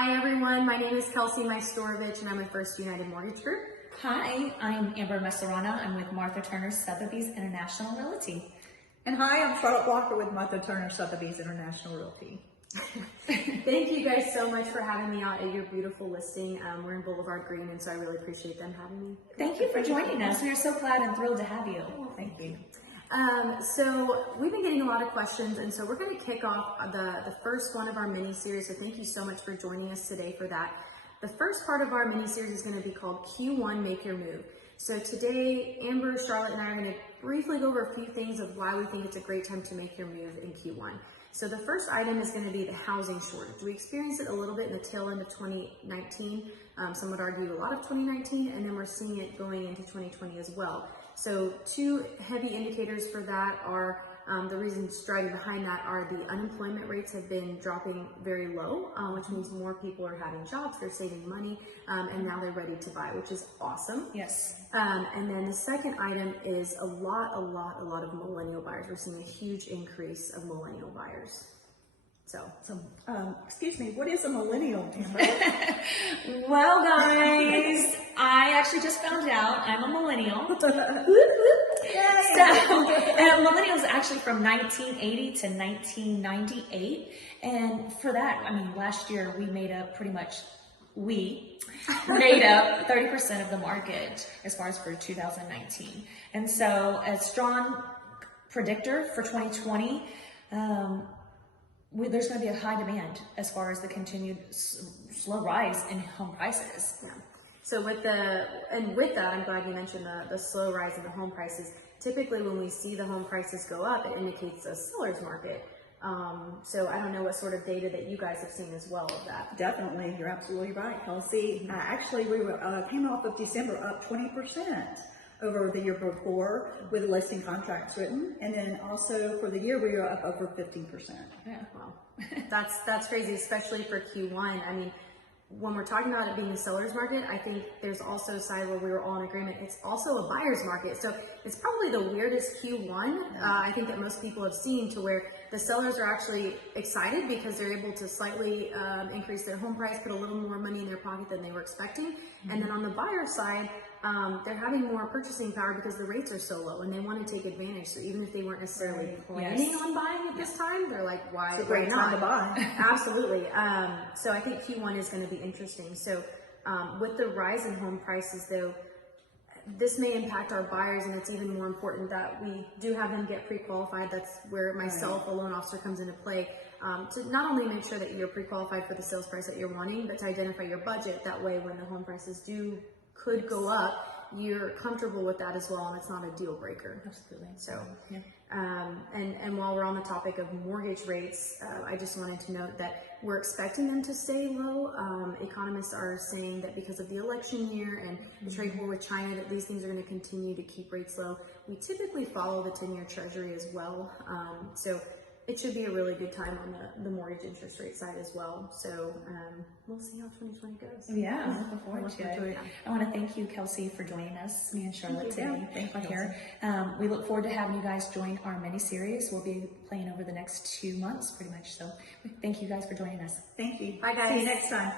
Hi everyone, my name is Kelsey Majstorovic and I'm with First United Mortgage Group. Hi, I'm Amber Messerana. I'm with Martha Turner Sotheby's International Realty. And hi, I'm Charlotte Blocker with Martha Turner Sotheby's International Realty. Thank you guys so much for having me out at your beautiful listing. We're in Boulevard Green, and so I really appreciate them having me. Thank you for joining us. We are so glad and thrilled to have you. Thank you. So we've been getting a lot of questions, and so we're going to kick off the first one of our mini series. So thank you so much for joining us today for that. The first part of our mini series is going to be called Q1 Make Your Move. So today, Amber, Charlotte, and I are going to briefly go over a few things of why we think it's a great time to make your move in Q1. So the first item is going to be the housing shortage. We experienced it a little bit in the tail end of 2019. Some would argue a lot of 2019, and then we're seeing it going into 2020 as well. So two heavy indicators for that are the reasons driving behind that are the unemployment rates have been dropping very low, which means more people are having jobs, they're saving money, and now they're ready to buy, which is awesome. Yes. And then the second item is a lot of millennial buyers. We're seeing a huge increase of millennial buyers. So Excuse me, what is a millennial, Amber? Well, guys, I actually just found out I'm a millennial. Millennials actually from 1980 to 1998. And for that, I mean, last year we made up 30% of the market as far as for 2019. And so a strong predictor for 2020, there's going to be a high demand as far as the continued slow rise in home prices. yeah. So with that, I'm glad you mentioned the slow rise in the home prices. Typically when we see the home prices go up, it indicates a seller's market. So I don't know what sort of data that you guys have seen as well of that. Definitely, you're absolutely right, Kelsey. Actually, we came off of December up 20% over the year before with listing contracts written, and then also for the year we were up over 15%. Yeah, well, that's crazy, especially for Q1. I mean, when we're talking about it being a seller's market, I think there's also a side where we were all in agreement. It's also a buyer's market. So it's probably the weirdest Q1 I think that most people have seen, to where the sellers are actually excited because they're able to slightly increase their home price, put a little more money in their pocket than they were expecting. And then on the buyer side, they're having more purchasing power because the rates are so low and they want to take advantage. So even if they weren't necessarily planning on buying at this time, they're like, why It's a great time to buy. Absolutely. So I think Q1 is going to be interesting. So with the rise in home prices, though, this may impact our buyers, and it's even more important that we do have them get pre-qualified. That's where myself, a loan officer, comes into play, to not only make sure that you're pre-qualified for the sales price that you're wanting, but to identify your budget. That way, when the home prices could go up, you're comfortable with that as well, and it's not a deal breaker. Absolutely. So, yeah. And while we're on the topic of mortgage rates, I just wanted to note that we're expecting them to stay low. Economists are saying that because of the election year and the trade war with China, that these things are going to continue to keep rates low. We typically follow the 10-year treasury as well. So it should be a really good time on the mortgage interest rate side as well. So we'll see how 2020 goes. Yeah, I'm looking forward to it. Yeah. I want to thank you, Kelsey, for joining us, me and Charlotte today. Thank you, Here. We look forward to having you guys join our mini series. We'll be playing over the next 2 months, pretty much. So thank you guys for joining us. Thank you. Bye, guys. See you next time.